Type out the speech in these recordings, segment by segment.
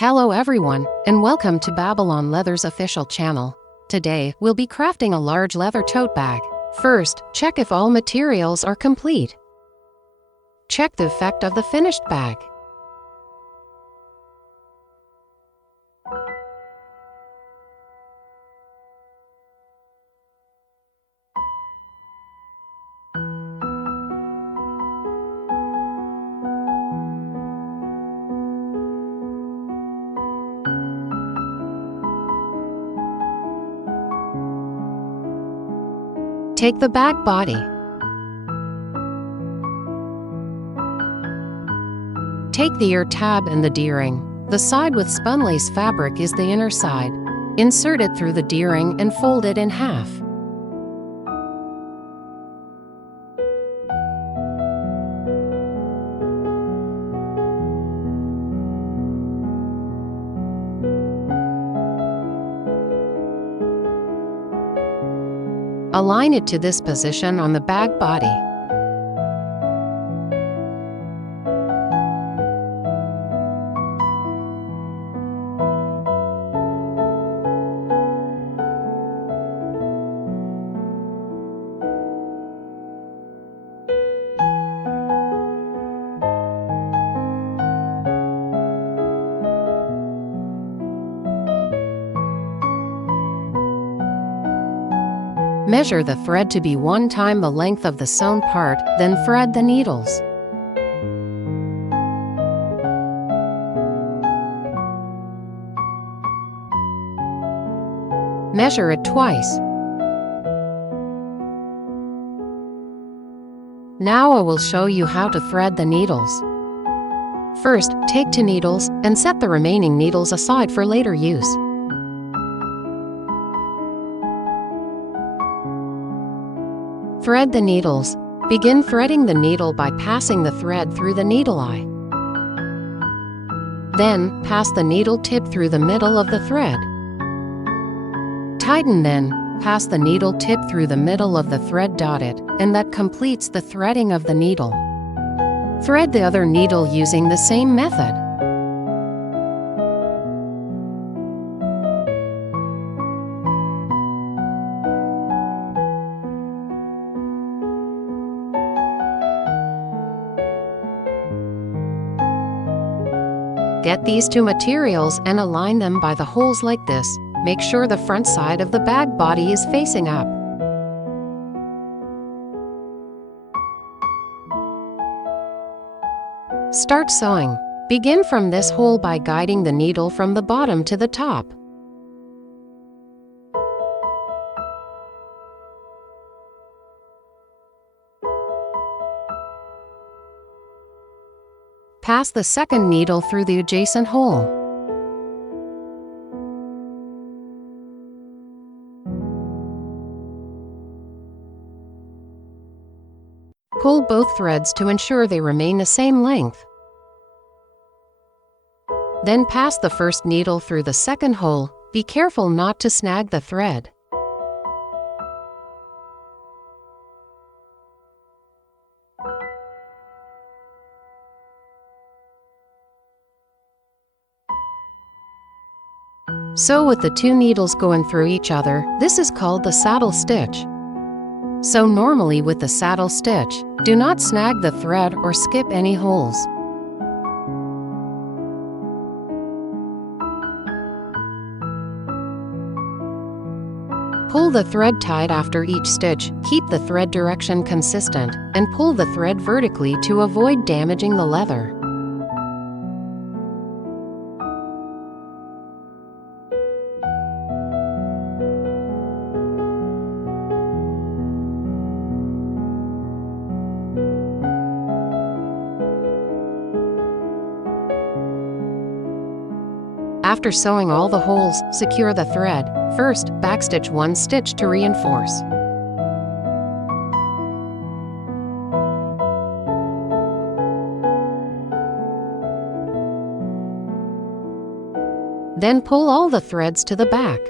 Hello everyone, and welcome to Babylon Leather's official channel. Today, we'll be crafting a large leather tote bag. First, check if all materials are complete. Check the effect of the finished bag. Take the bag body. Take the ear tab and the D-ring. The side with spun lace fabric is the inner side. Insert it through the D-ring and fold it in half. Align it to this position on the bag body. Measure the thread to be 1 time the length of the sewn part, then thread the needles. Measure it twice. Now I will show you how to thread the needles. First, take 2 needles and set the remaining needles aside for later use. Thread the needles. Begin threading the needle by passing the thread through the needle eye. Then, pass the needle tip through the middle of the thread. Tighten then, pass the needle tip through the middle of the thread dotted, and that completes the threading of the needle. Thread the other needle using the same method. Get these 2 materials and align them by the holes like this. Make sure the front side of the bag body is facing up. Start sewing. Begin from this hole by guiding the needle from the bottom to the top. Pass the second needle through the adjacent hole. Pull both threads to ensure they remain the same length. Then pass the first needle through the second hole. Be careful not to snag the thread. Sew with the 2 needles going through each other. This is called the saddle stitch. Sew normally with the saddle stitch. Do not snag the thread or skip any holes. Pull the thread tight after each stitch. Keep the thread direction consistent, and pull the thread vertically to avoid damaging the leather. After sewing all the holes, secure the thread. First, backstitch 1 stitch to reinforce. Then pull all the threads to the back.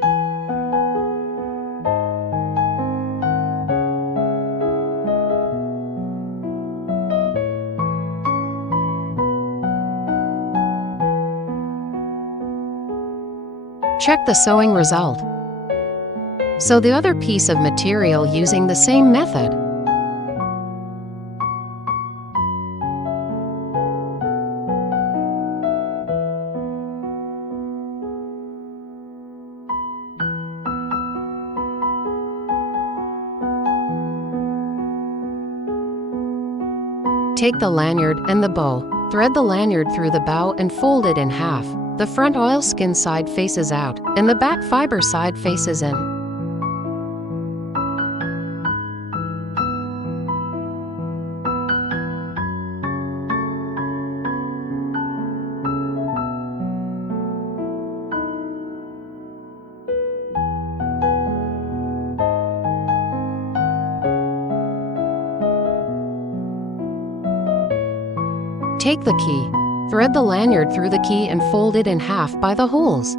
Check the sewing result. Sew the other piece of material using the same method. Take the lanyard and the bow, thread the lanyard through the bow and fold it in half. The front oilskin side faces out, and the back fiber side faces in. Take the key, thread the lanyard through the key and fold it in half by the holes.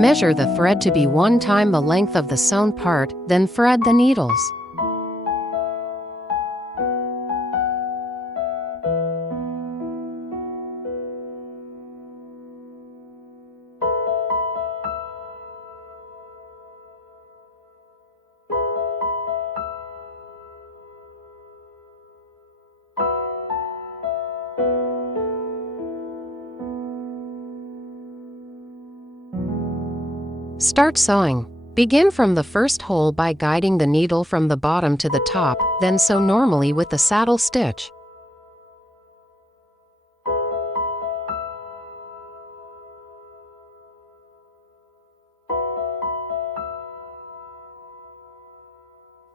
Measure the thread to be 1 time the length of the sewn part, then thread the needles. Start sewing. Begin from the first hole by guiding the needle from the bottom to the top, then sew normally with the saddle stitch.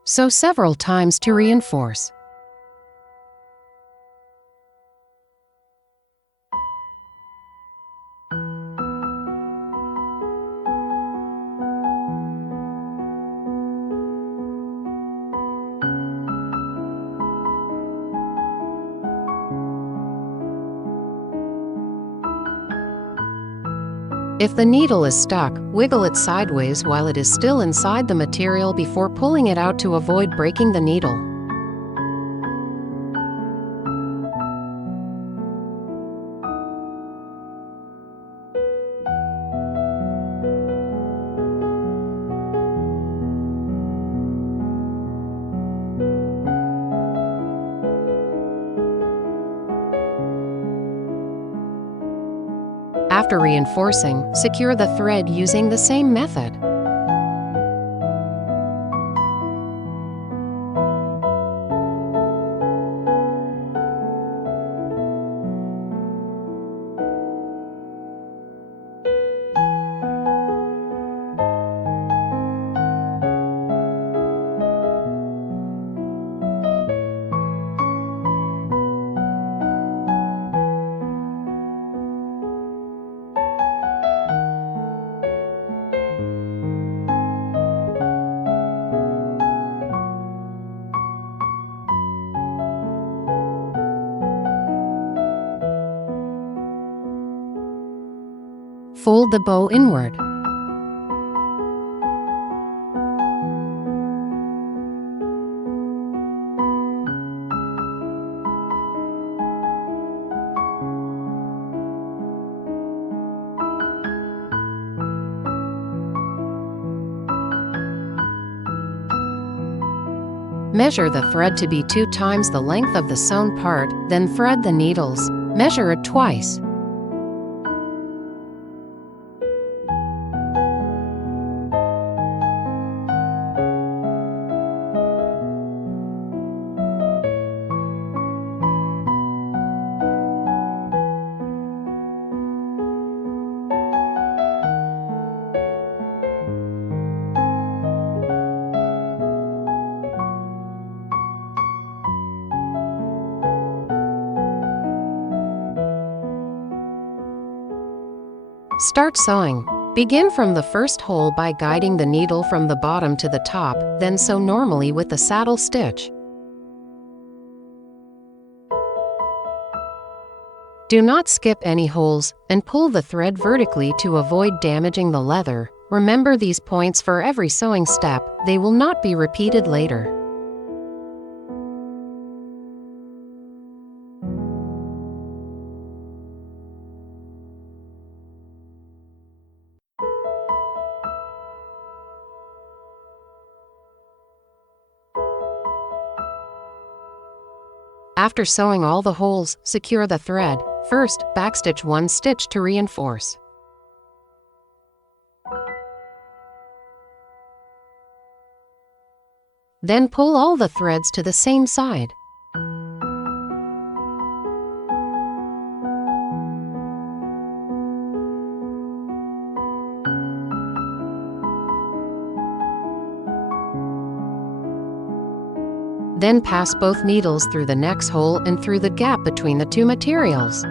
Sew several times to reinforce. If the needle is stuck, wiggle it sideways while it is still inside the material before pulling it out to avoid breaking the needle. After reinforcing, secure the thread using the same method. Fold the bow inward. Measure the thread to be 2 times the length of the sewn part, then thread the needles. Measure it twice. Start sewing. Begin from the first hole by guiding the needle from the bottom to the top, then sew normally with the saddle stitch. Do not skip any holes, and pull the thread vertically to avoid damaging the leather. Remember these points for every sewing step, they will not be repeated later. After sewing all the holes, secure the thread. First, backstitch one stitch to reinforce. Then pull all the threads to the same side. Then pass both needles through the next hole and through the gap between the two materials.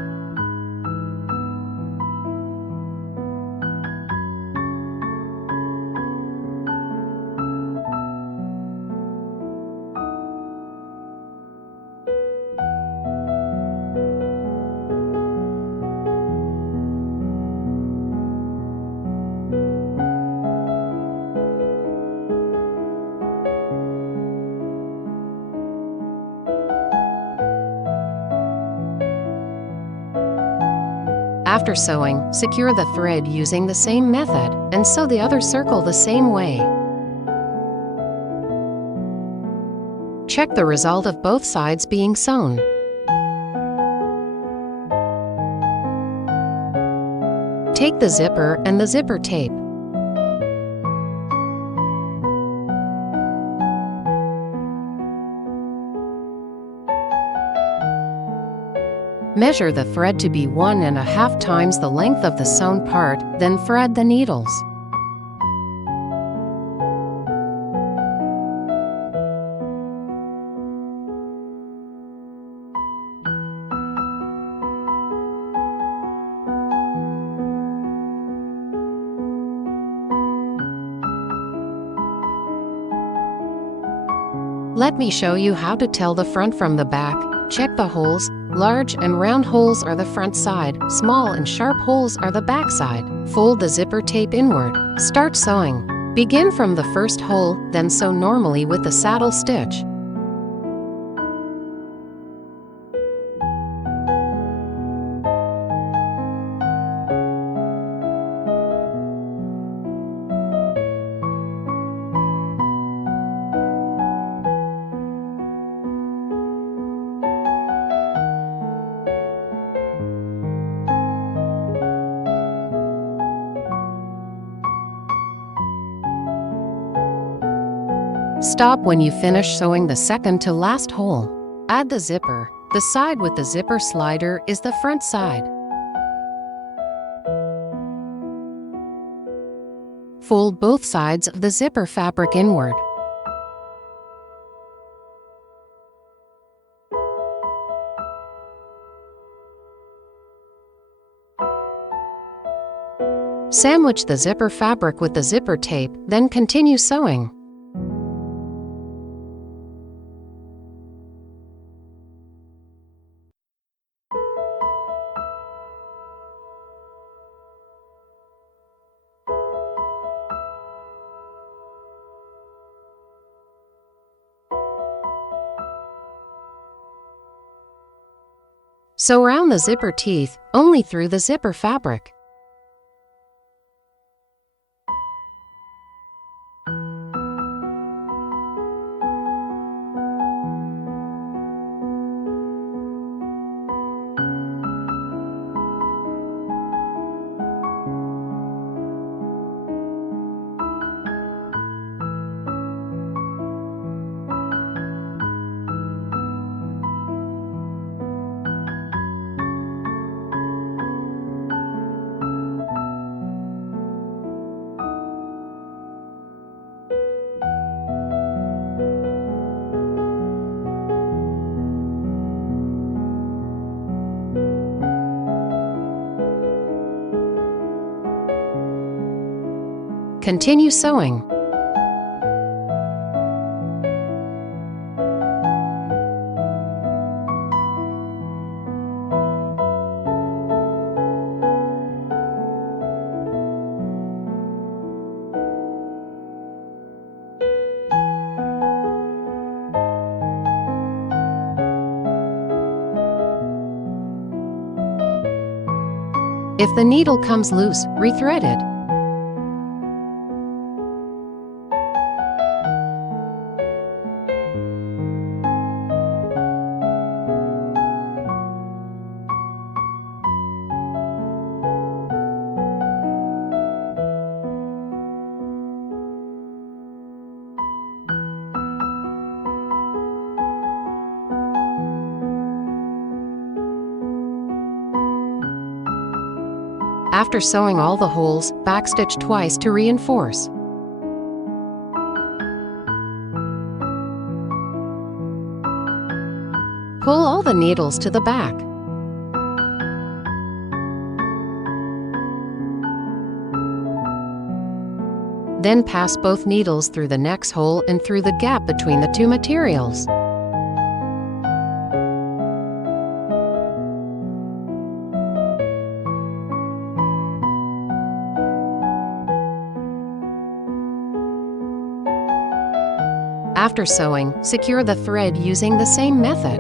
After sewing, secure the thread using the same method, and sew the other circle the same way. Check the result of both sides being sewn. Take the zipper and the zipper tape. Measure the thread to be 1.5 times the length of the sewn part, then thread the needles. Let me show you how to tell the front from the back. Check the holes. Large and round holes are the front side, small and sharp holes are the back side. Fold the zipper tape inward. Start sewing. Begin from the first hole, then sew normally with the saddle stitch. Stop when you finish sewing the second to last hole. Add the zipper. The side with the zipper slider is the front side. Fold both sides of the zipper fabric inward. Sandwich the zipper fabric with the zipper tape, then continue sewing. Sew around the zipper teeth, only through the zipper fabric. Continue sewing. If the needle comes loose, rethread it. After sewing all the holes, backstitch twice to reinforce. Pull all the needles to the back. Then pass both needles through the next hole and through the gap between the two materials. After sewing, secure the thread using the same method.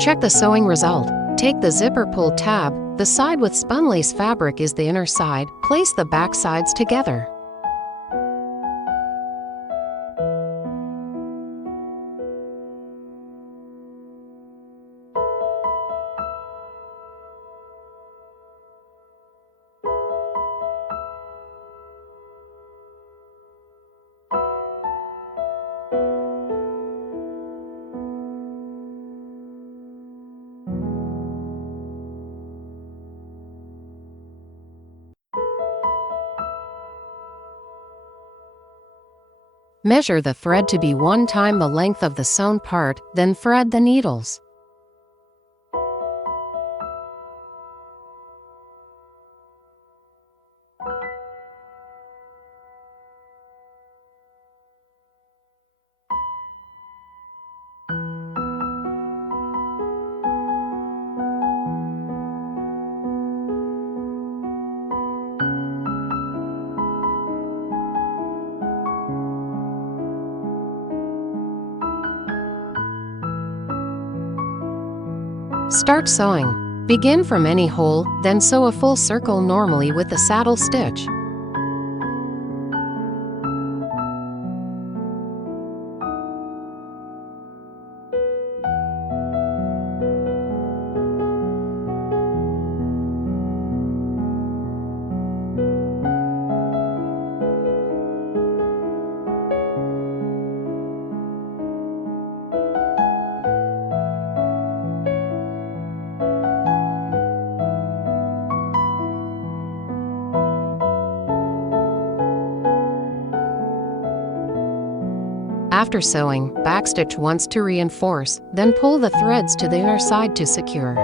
Check the sewing result. Take the zipper pull tab. The side with spun lace fabric is the inner side. Place the back sides together. Measure the thread to be 1 time the length of the sewn part, then thread the needles. Start sewing. Begin from any hole, then sew a full circle normally with the saddle stitch. After sewing, backstitch once to reinforce, then pull the threads to the inner side to secure.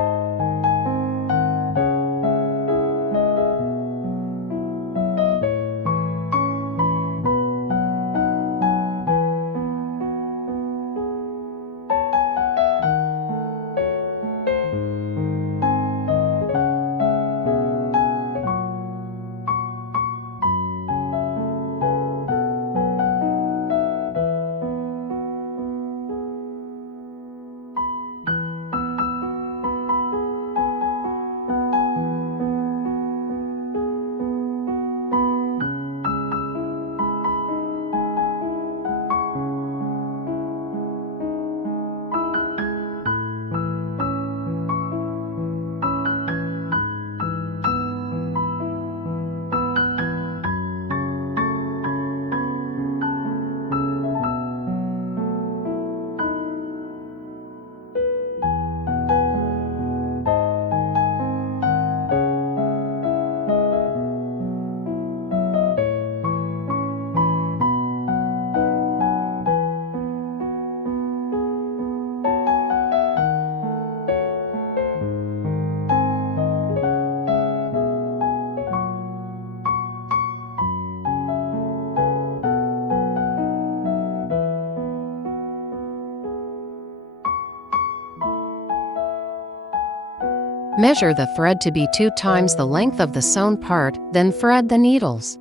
Measure the thread to be 2 times the length of the sewn part, then thread the needles.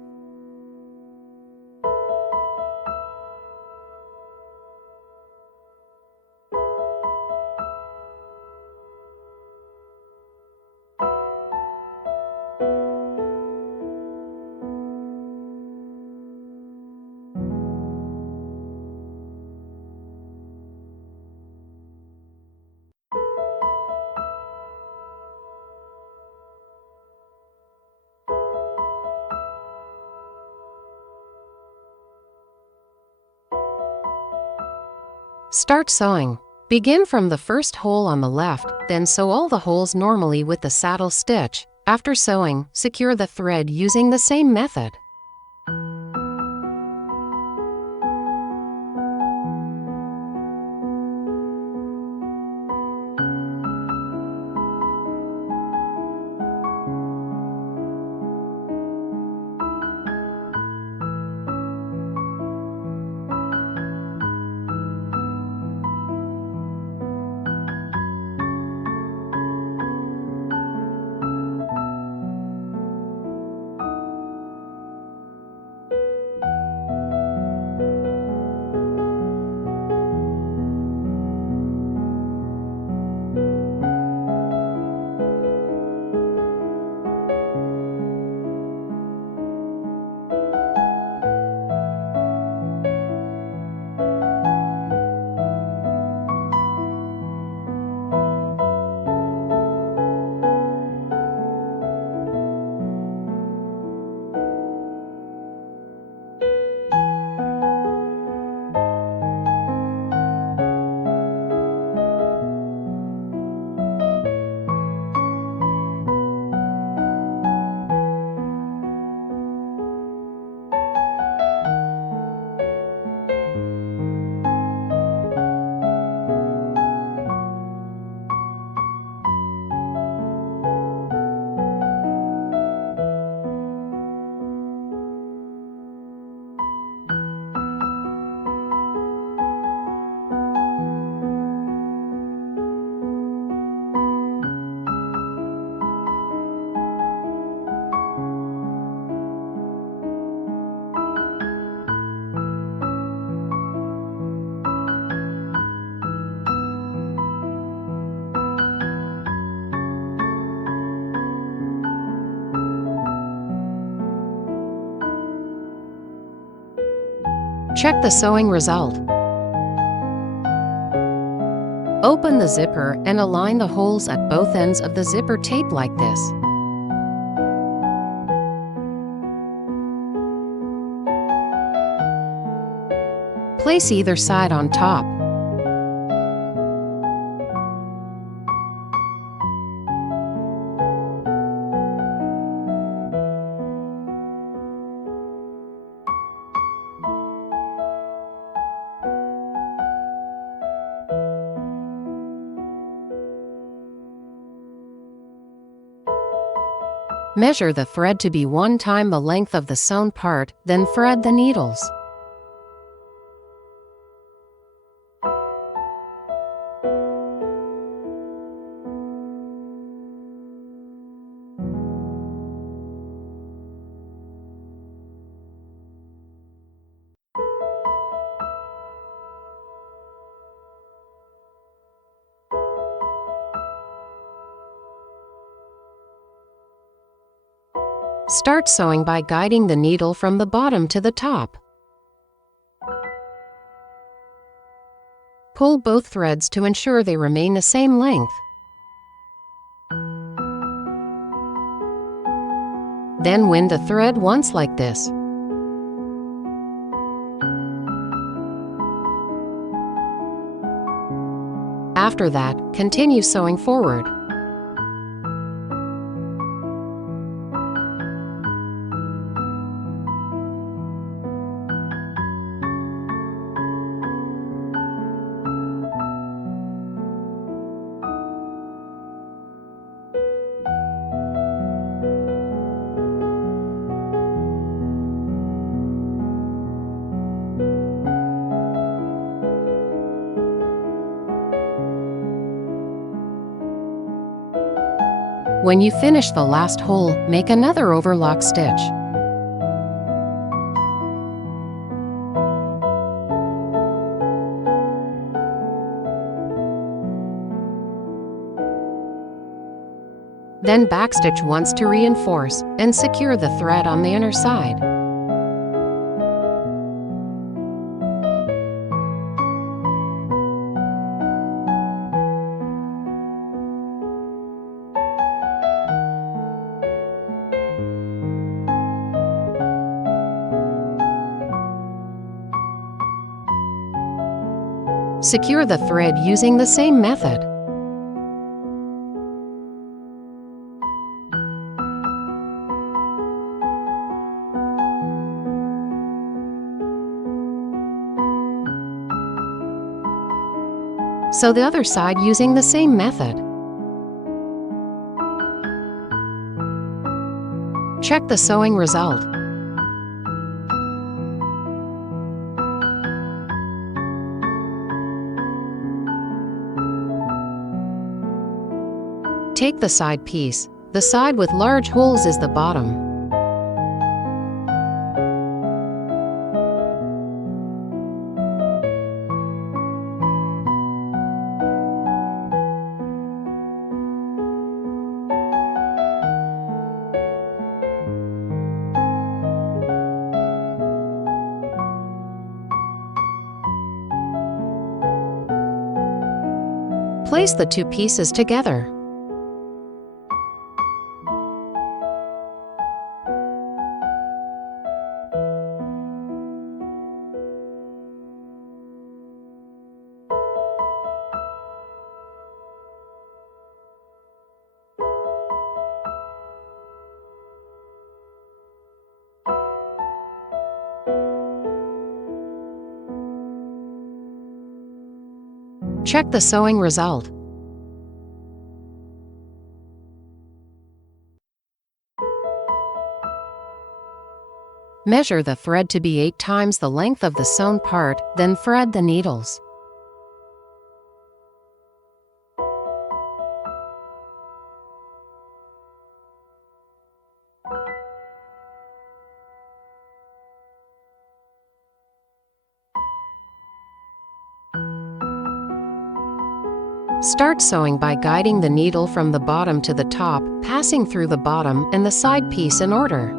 Start sewing. Begin from the first hole on the left, then sew all the holes normally with the saddle stitch. After sewing, secure the thread using the same method. Check the sewing result. Open the zipper and align the holes at both ends of the zipper tape like this. Place either side on top. Measure the thread to be 1 time the length of the sewn part, then thread the needles. Start sewing by guiding the needle from the bottom to the top. Pull both threads to ensure they remain the same length. Then wind the thread once like this. After that, continue sewing forward. When you finish the last hole, make another overlock stitch. Then backstitch once to reinforce and secure the thread on the inner side. Secure the thread using the same method. Sew the other side using the same method. Check the sewing result. Take the side piece. The side with large holes is the bottom. Place the two pieces together. Check the sewing result. Measure the thread to be 8 times the length of the sewn part, then thread the needles. Start sewing by guiding the needle from the bottom to the top, passing through the bottom and the side piece in order.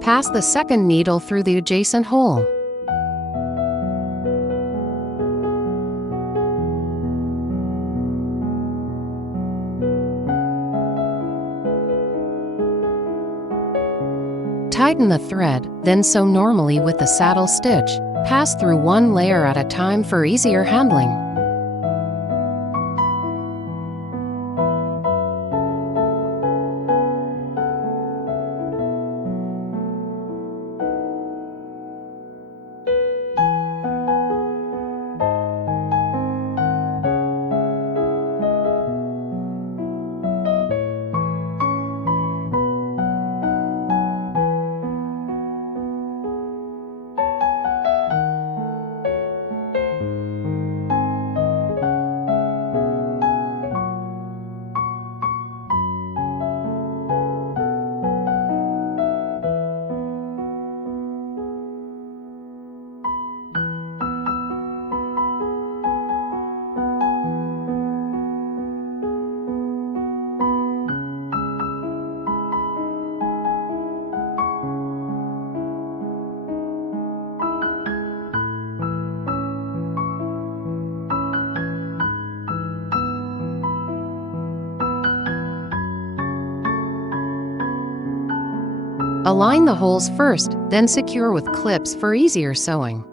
Pass the second needle through the adjacent hole. Tighten the thread, then sew normally with the saddle stitch. Pass through one layer at a time for easier handling. Align the holes first, then secure with clips for easier sewing.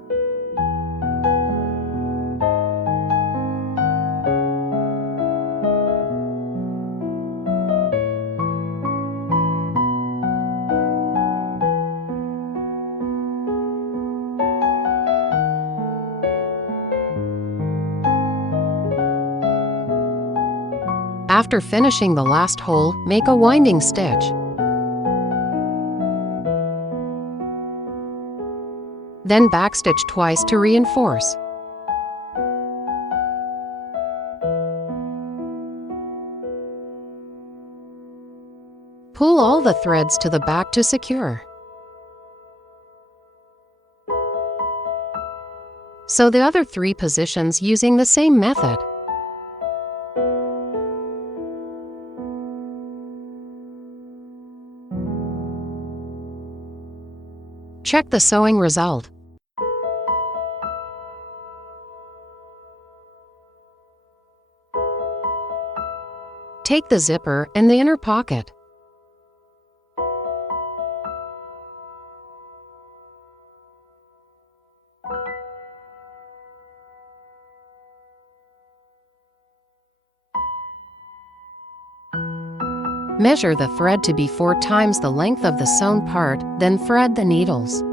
After finishing the last hole, make a winding stitch. Then backstitch twice to reinforce. Pull all the threads to the back to secure. Sew the other 3 positions using the same method. Check the sewing result. Take the zipper and the inner pocket. Measure the thread to be 4 times the length of the sewn part, then thread the needles.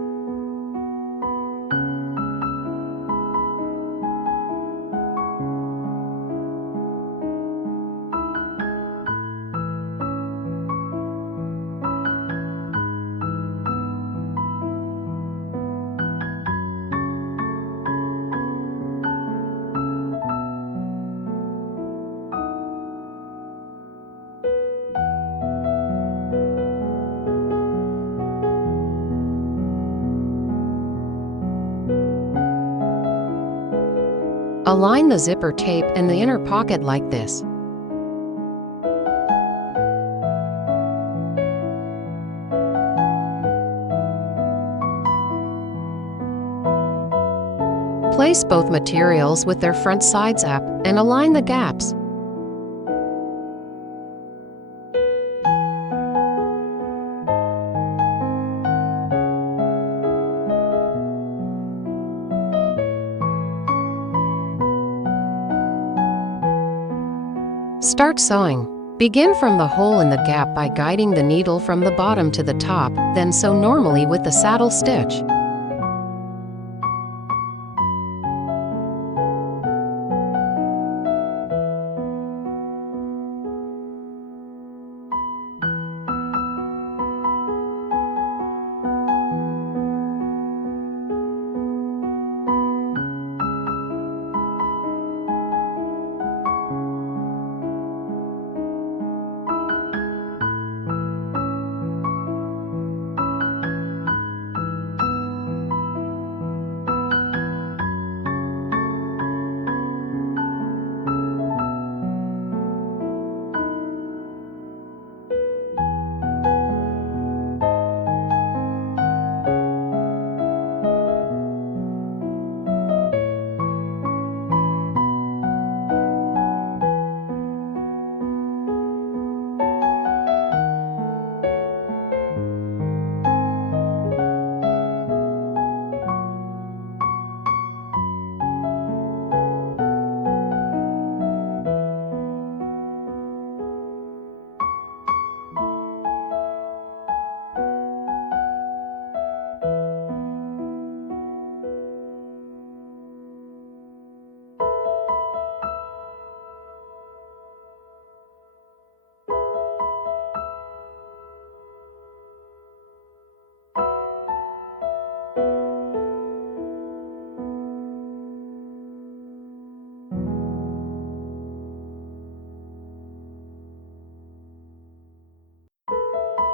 Align the zipper tape and the inner pocket like this. Place both materials with their front sides up and align the gaps. Start sewing. Begin from the hole in the gap by guiding the needle from the bottom to the top, then sew normally with the saddle stitch.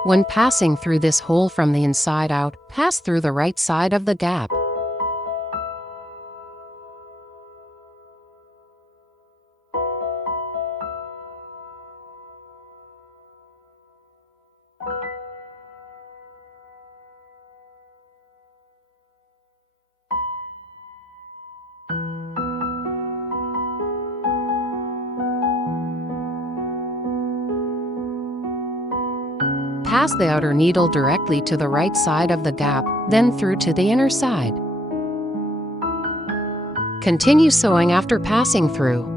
When passing through this hole from the inside out, pass through the right side of the gap. Pass the outer needle directly to the right side of the gap, then through to the inner side. Continue sewing after passing through.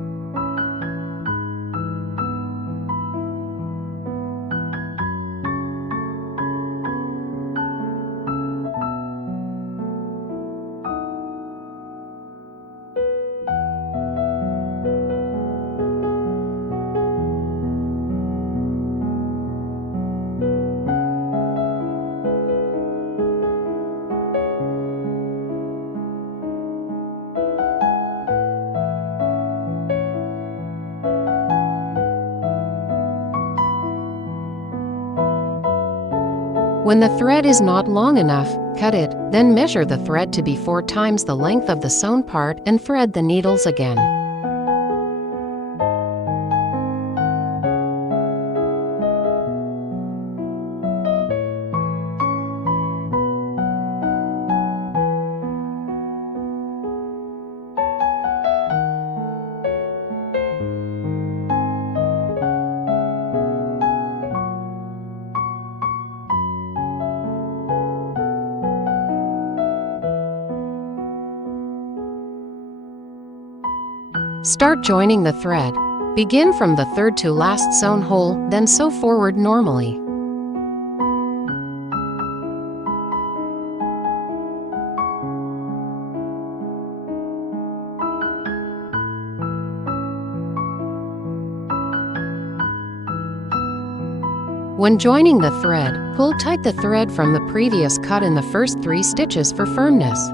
When the thread is not long enough, cut it, then measure the thread to be 4 times the length of the sewn part and thread the needles again. Start joining the thread. Begin from the third to last sewn hole, then sew forward normally. When joining the thread, pull tight the thread from the previous cut in the first 3 stitches for firmness.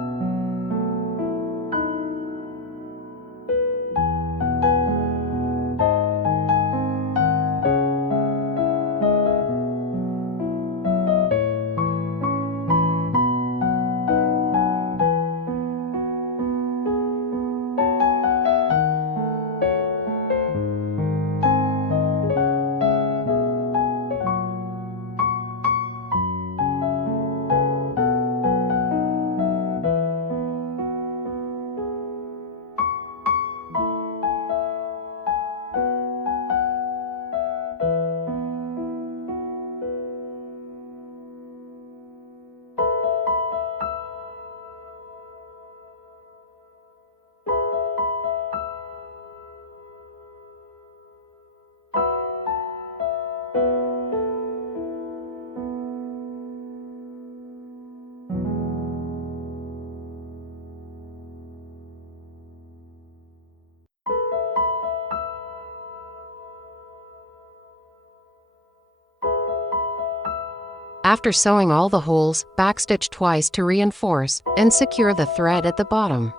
After sewing all the holes, backstitch twice to reinforce and secure the thread at the bottom.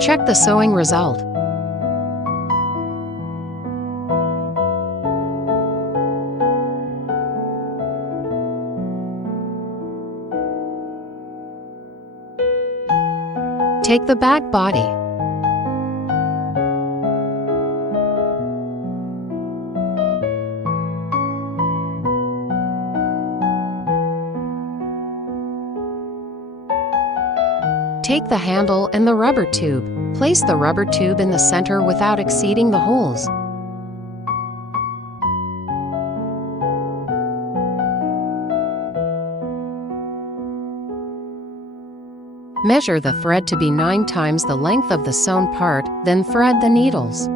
Check the sewing result. Take the back body. Take the handle and the rubber tube. Place the rubber tube in the center without exceeding the holes. Measure the thread to be 9 times the length of the sewn part, then thread the needles.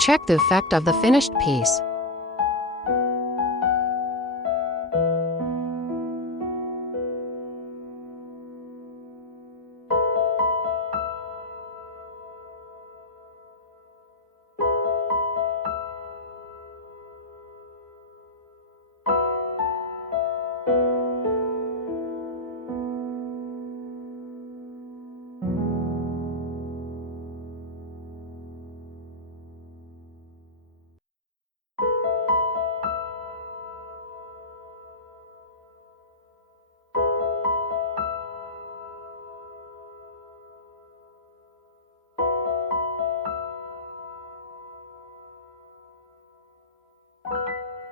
Check the effect of the finished piece.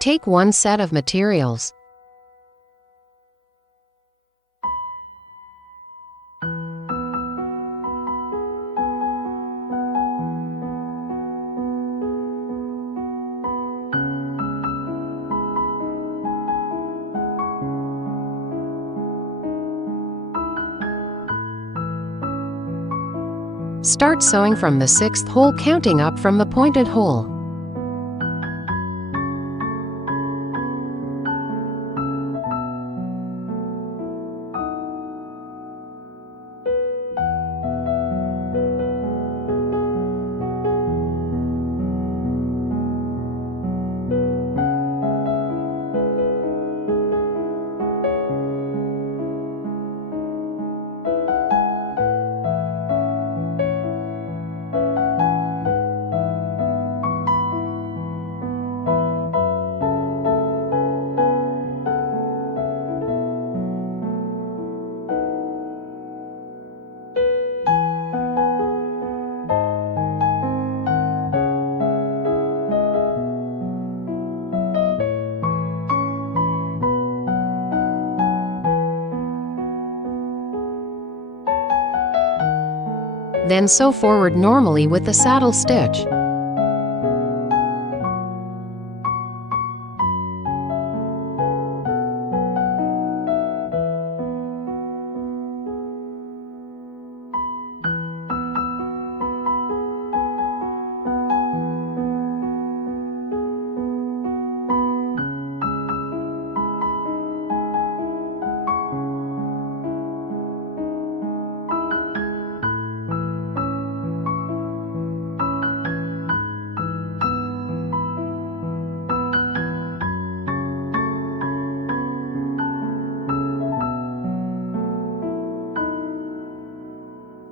Take one set of materials. Start sewing from the 6th hole, counting up from the pointed hole. Then sew forward normally with the saddle stitch.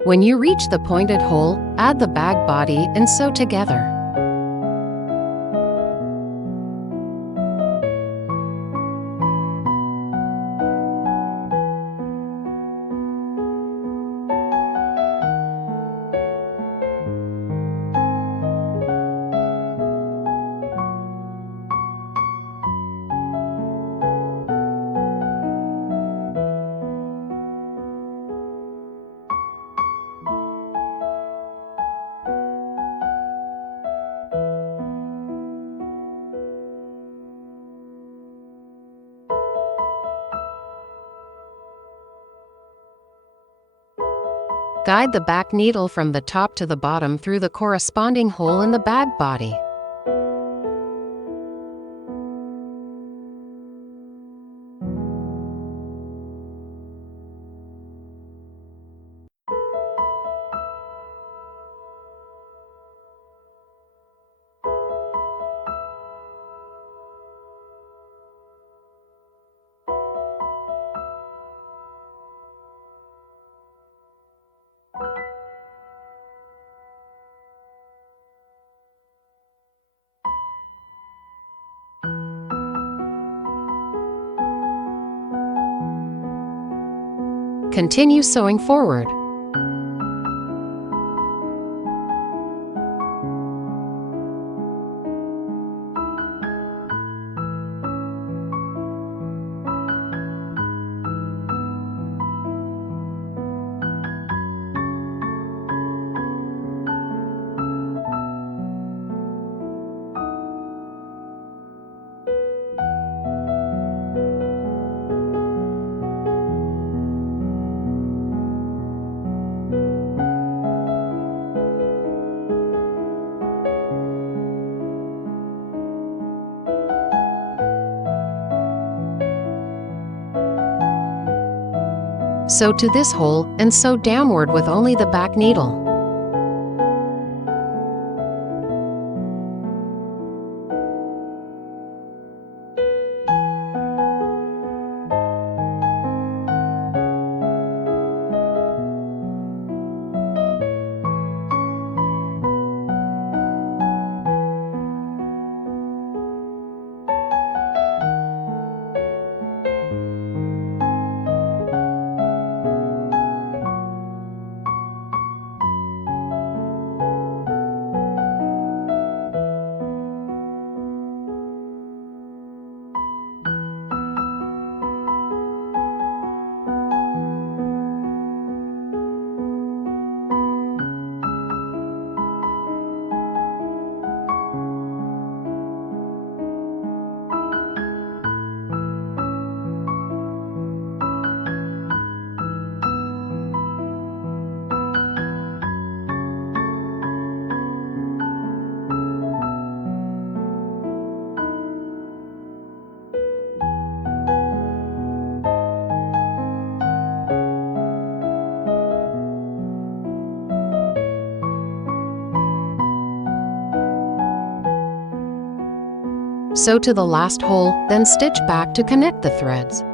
When you reach the pointed hole, add the bag body and sew together. Guide the back needle from the top to the bottom through the corresponding hole in the bag body. Continue sewing forward. Sew to this hole and sew downward with only the back needle. Sew to the last hole, then stitch back to connect the threads.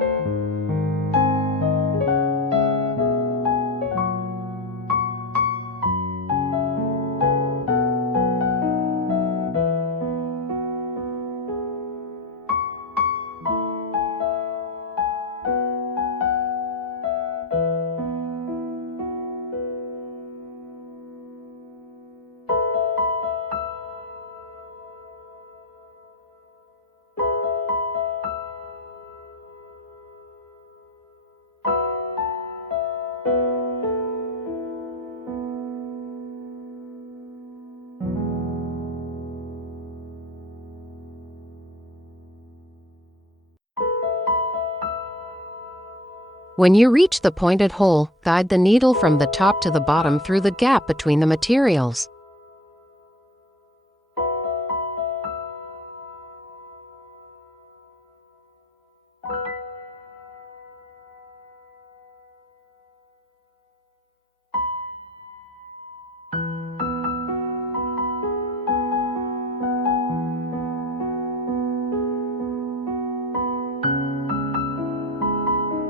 When you reach the pointed hole, guide the needle from the top to the bottom through the gap between the materials.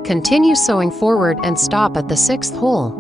Continue sewing forward and stop at the 6th hole.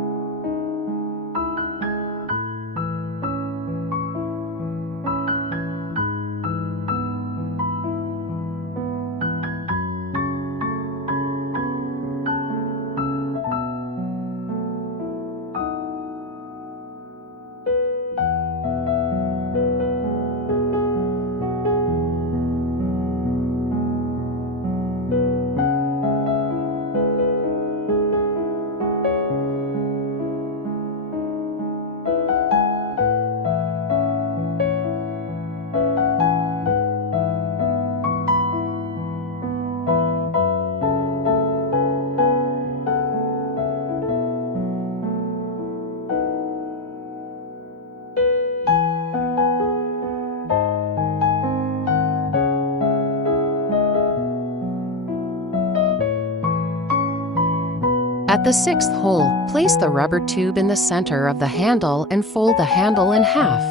At the 6th hole, place the rubber tube in the center of the handle and fold the handle in half.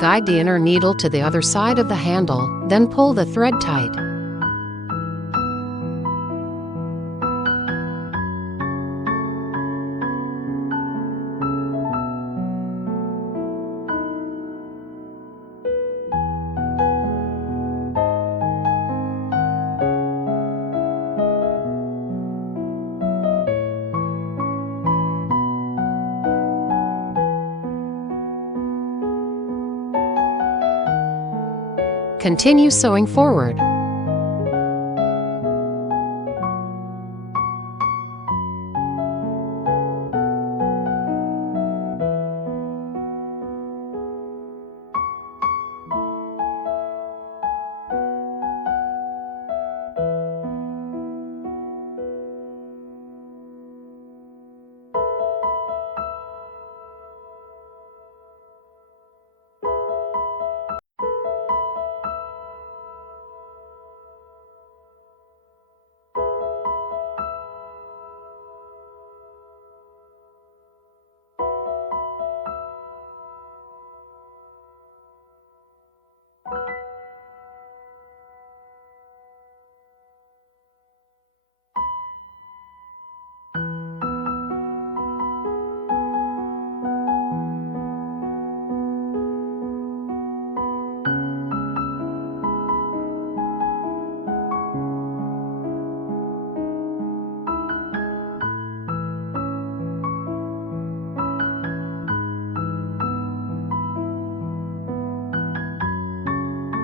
Guide the inner needle to the other side of the handle, then pull the thread tight. Continue sewing forward.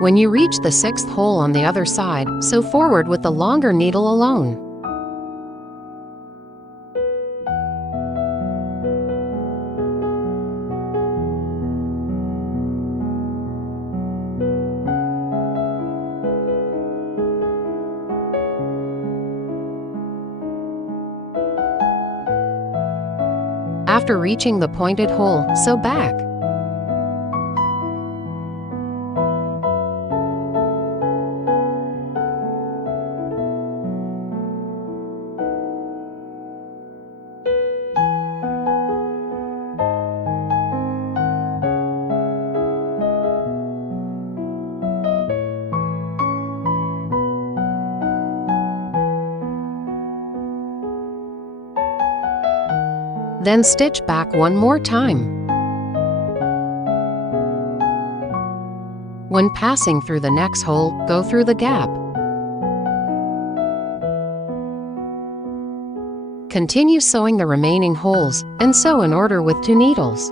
When you reach the 6th hole on the other side, sew forward with the longer needle alone. after reaching the pointed hole, sew back. Then stitch back one more time. When passing through the next hole, go through the gap. Continue sewing the remaining holes, and sew in order with 2 needles.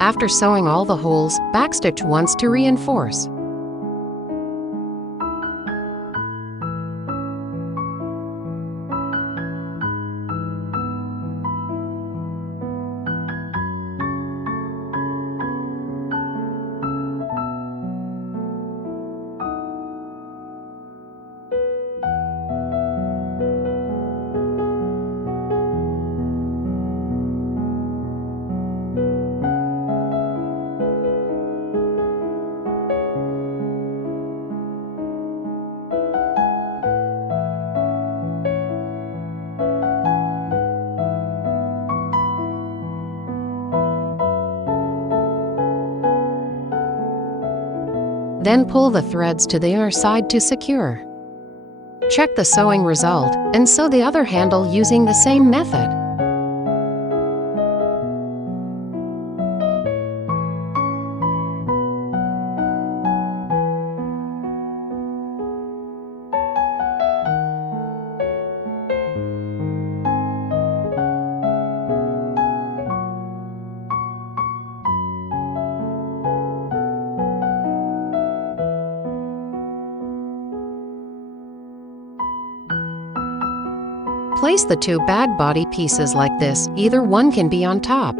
After sewing all the holes, backstitch once to reinforce. Then pull the threads to the inner side to secure. Check the sewing result, and sew the other handle using the same method. Place the 2 bag body pieces like this, either one can be on top.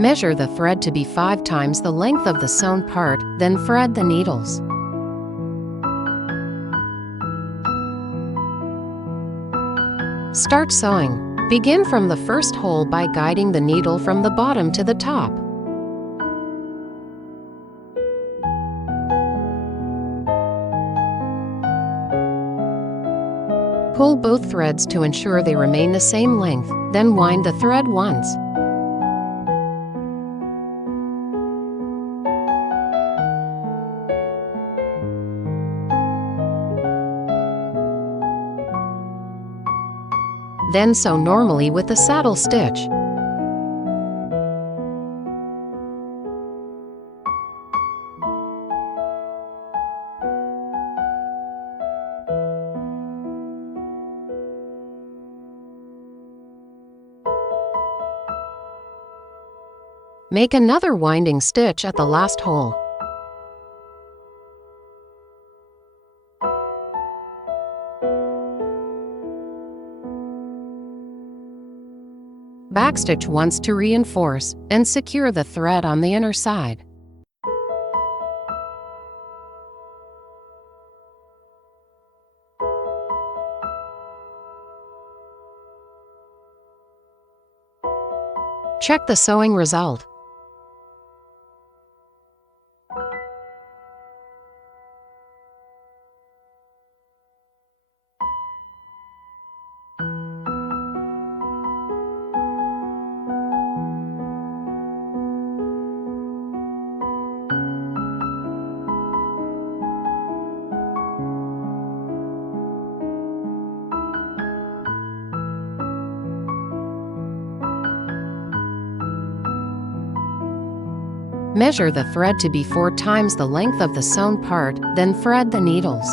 Measure the thread to be 5 times the length of the sewn part, then thread the needles. Start sewing. Begin from the first hole by guiding the needle from the bottom to the top. Pull both threads to ensure they remain the same length, then wind the thread once. Then sew normally with the saddle stitch. Make another winding stitch at the last hole. Backstitch once to reinforce and secure the thread on the inner side. Check the sewing result. Measure the thread to be 4 times the length of the sewn part, then thread the needles.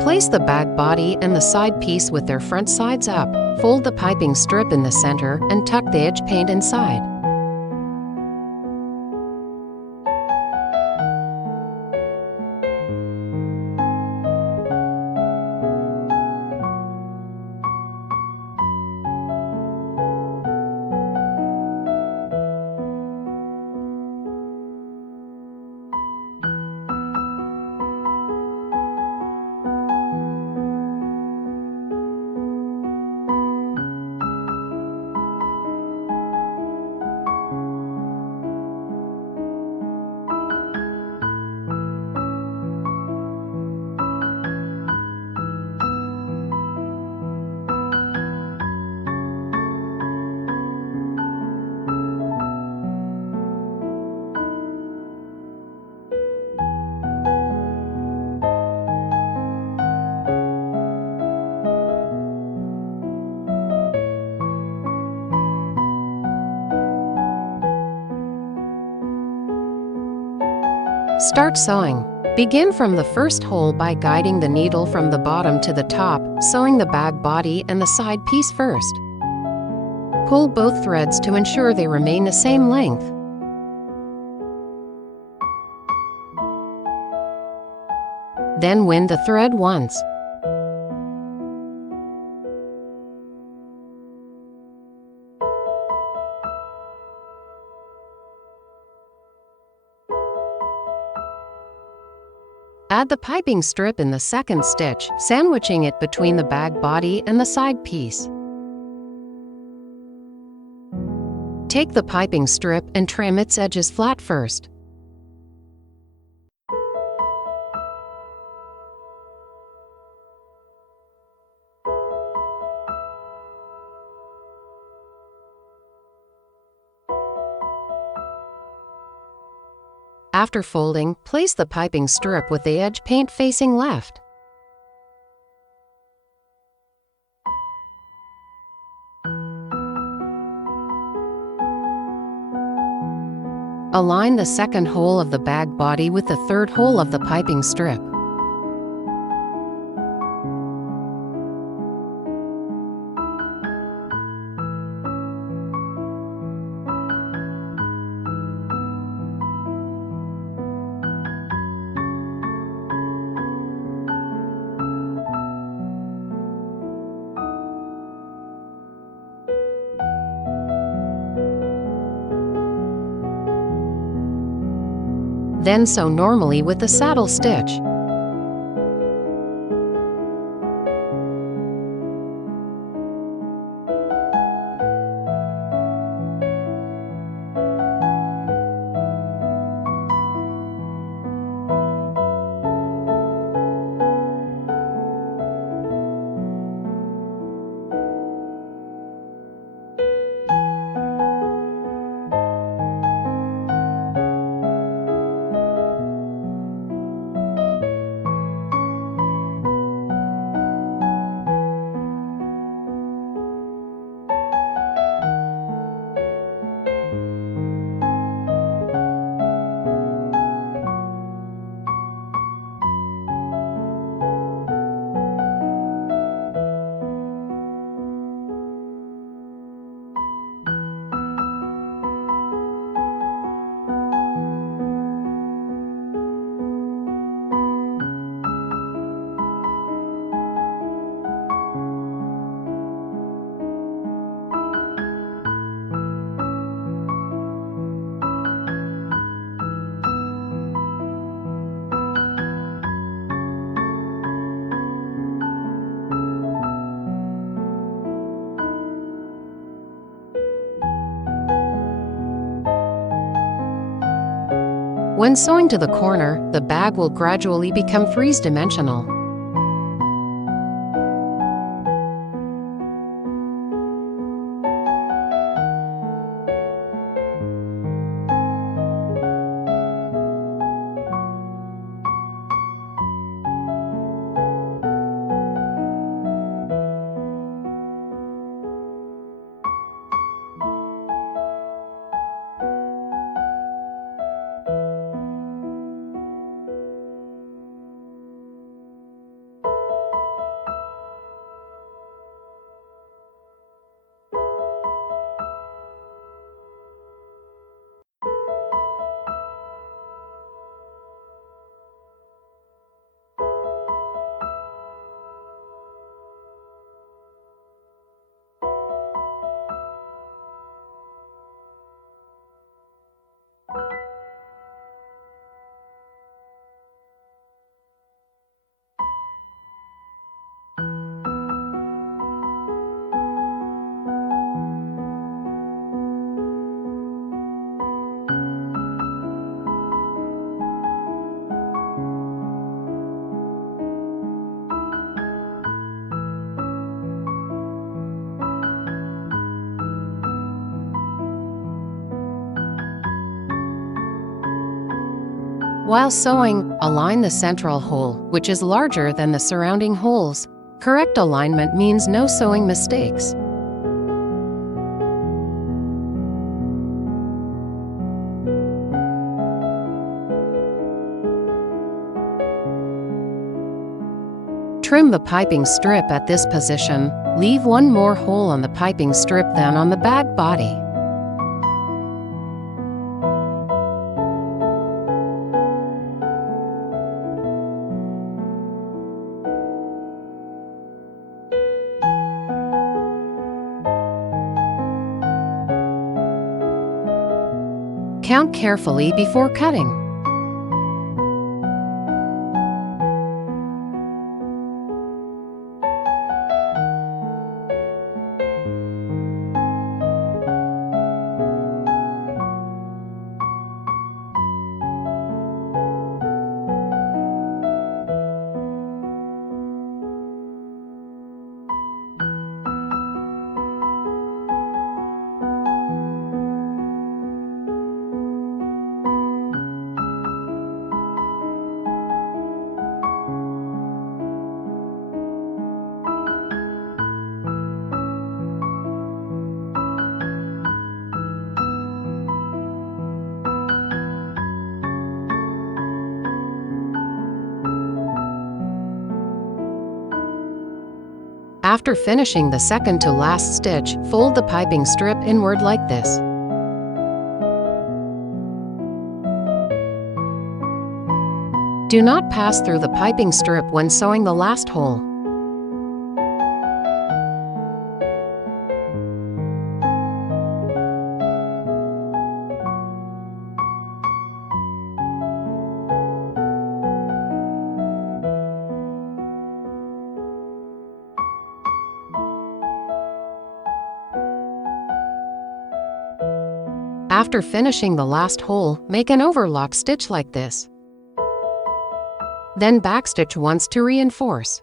Place the bag body and the side piece with their front sides up. Fold the piping strip in the center and tuck the edge paint inside. Start sewing. Begin from the first hole by guiding the needle from the bottom to the top, sewing the bag body and the side piece first. Pull both threads to ensure they remain the same length. Then wind the thread once. Add the piping strip in the second stitch, sandwiching it between the bag body and the side piece. Take the piping strip and trim its edges flat first. After folding, place the piping strip with the edge paint facing left. Align the second hole of the bag body with the third hole of the piping strip. Then sew normally with the saddle stitch. When sewing to the corner, the bag will gradually become freeze-dimensional. While sewing, align the central hole, which is larger than the surrounding holes. Correct alignment means no sewing mistakes. Trim the piping strip at this position. Leave one more hole on the piping strip than on the bag body. Count carefully before cutting. After finishing the second to last stitch, fold the piping strip inward like this. Do not pass through the piping strip when sewing the last hole. After finishing the last hole, make an overlock stitch like this. Then backstitch once to reinforce.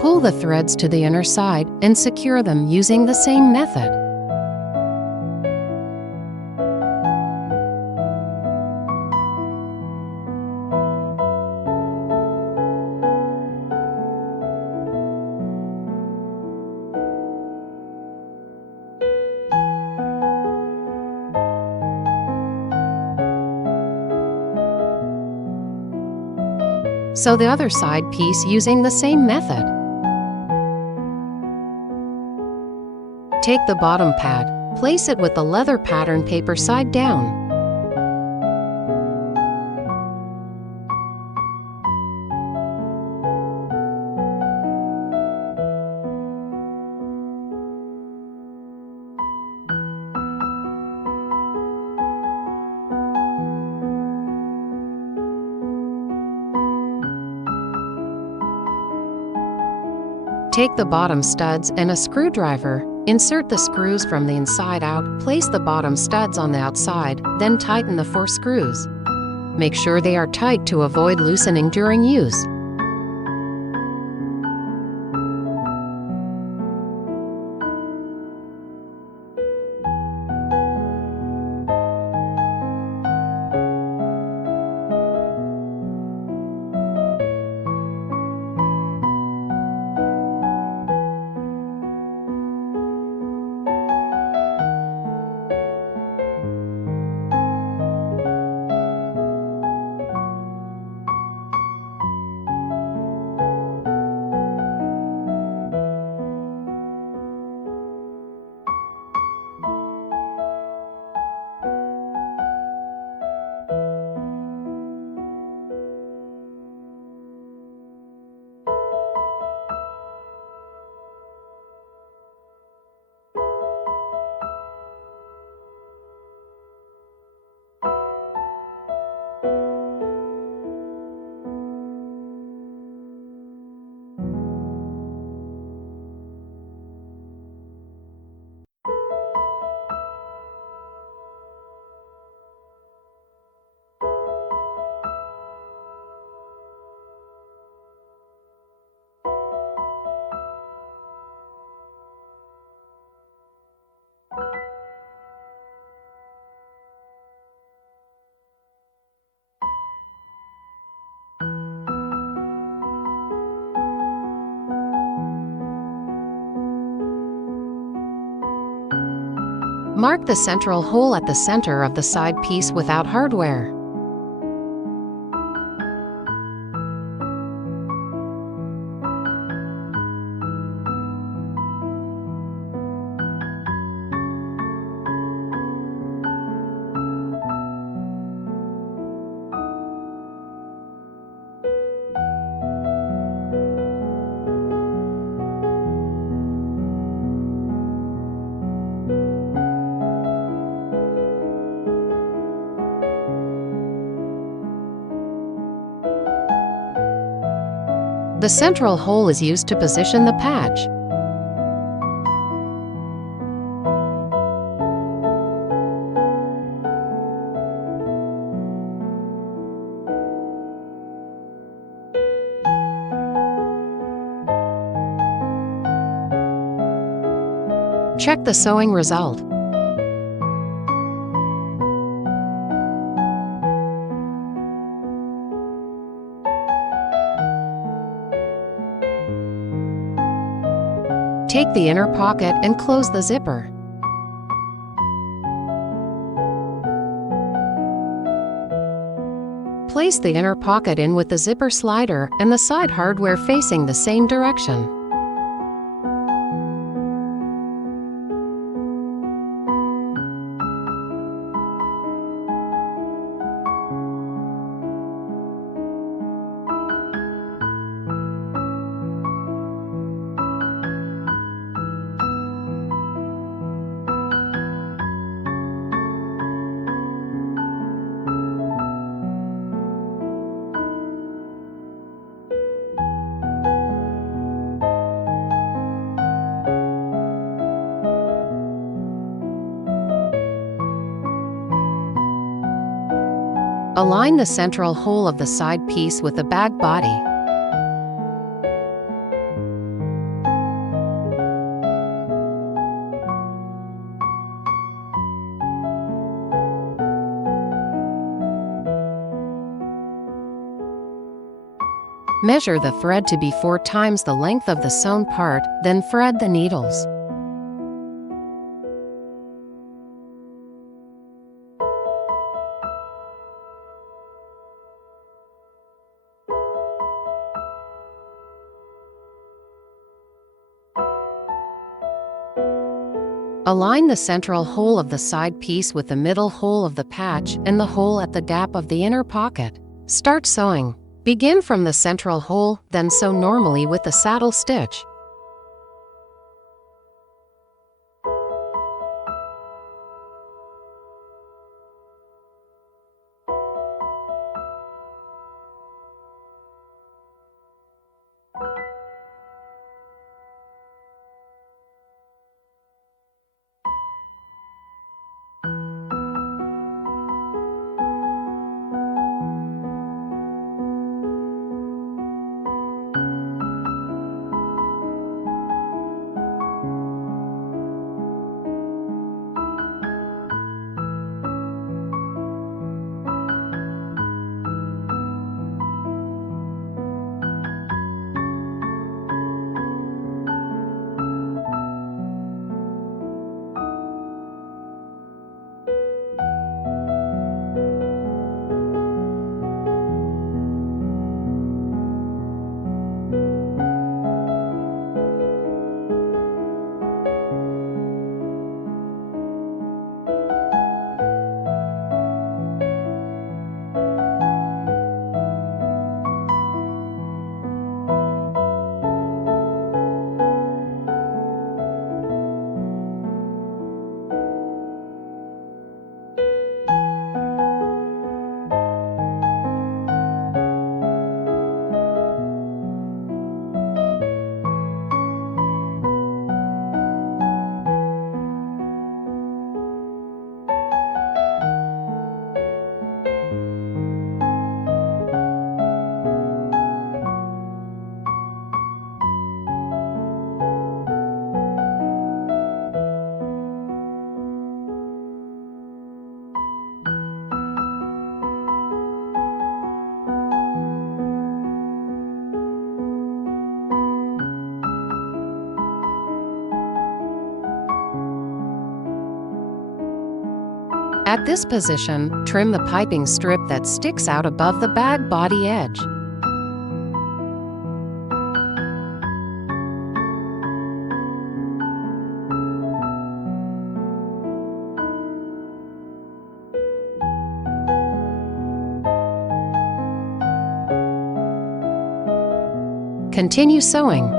Pull the threads to the inner side and secure them using the same method. Sew the other side piece using the same method. Take the bottom pad, place it with the leather pattern paper side down. Take the bottom studs and a screwdriver. Insert the screws from the inside out, place the bottom studs on the outside, then tighten the 4 screws. Make sure they are tight to avoid loosening during use. Mark the central hole at the center of the side piece without hardware. The central hole is used to position the patch. Check the sewing result. Take the inner pocket and close the zipper. Place the inner pocket in with the zipper slider and the side hardware facing the same direction. Align the central hole of the side piece with the bag body. Measure the thread to be 4 times the length of the sewn part, then thread the needles. Align the central hole of the side piece with the middle hole of the patch and the hole at the gap of the inner pocket. Start sewing. Begin from the central hole, then sew normally with the saddle stitch. At this position, trim the piping strip that sticks out above the bag body edge. Continue sewing.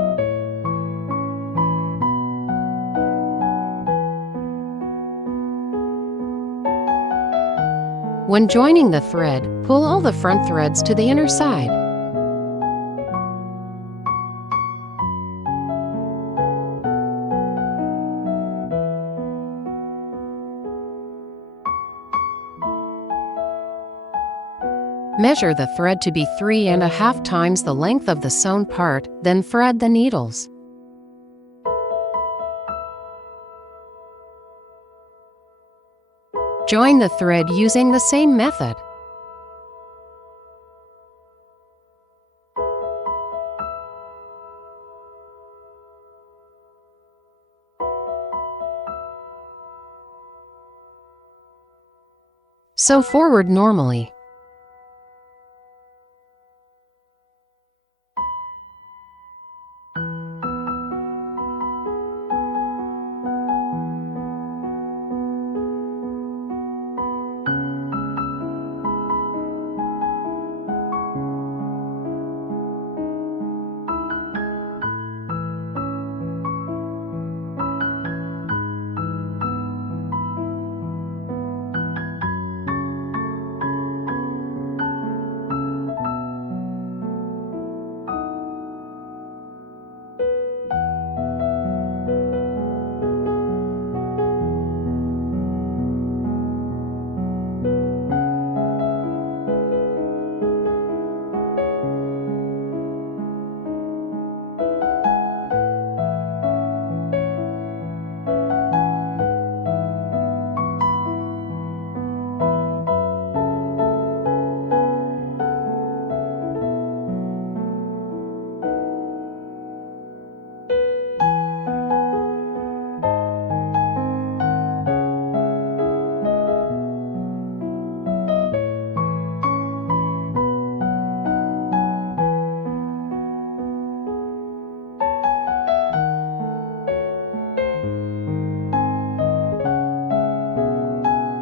When joining the thread, pull all the front threads to the inner side. Measure the thread to be 3.5 times the length of the sewn part, then thread the needles. Join the thread using the same method. Sew forward normally.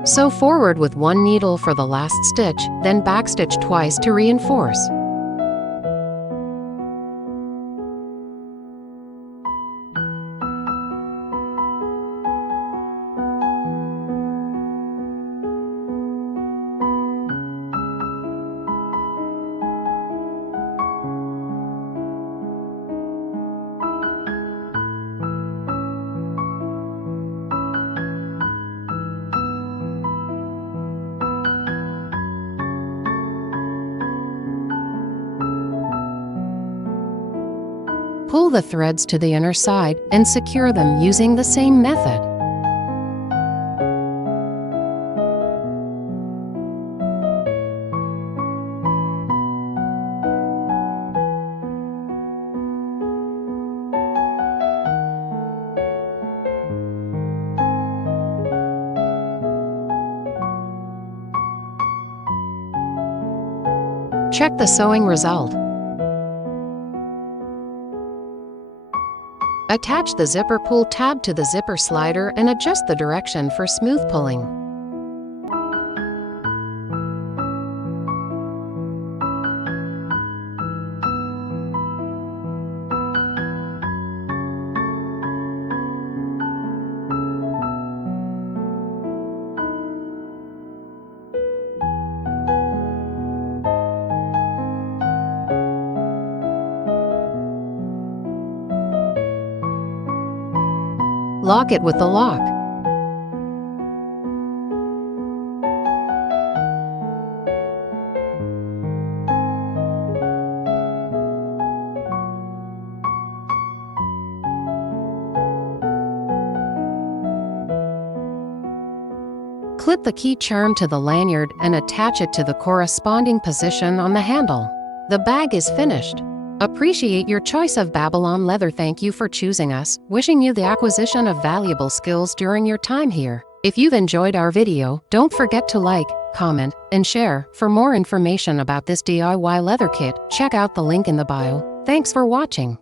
Sew forward with one needle for the last stitch, then backstitch twice to reinforce. Pull the threads to the inner side and secure them using the same method. Check the sewing result. Attach the zipper pull tab to the zipper slider and adjust the direction for smooth pulling. Lock it with the lock. Clip the key charm to the lanyard and attach it to the corresponding position on the handle. The bag is finished. Appreciate your choice of Babylon leather. Thank you for choosing us. Wishing you the acquisition of valuable skills during your time here. If you've enjoyed our video, don't forget to like, comment, and share. For more information about this DIY leather kit, check out the link in the bio. Thanks for watching.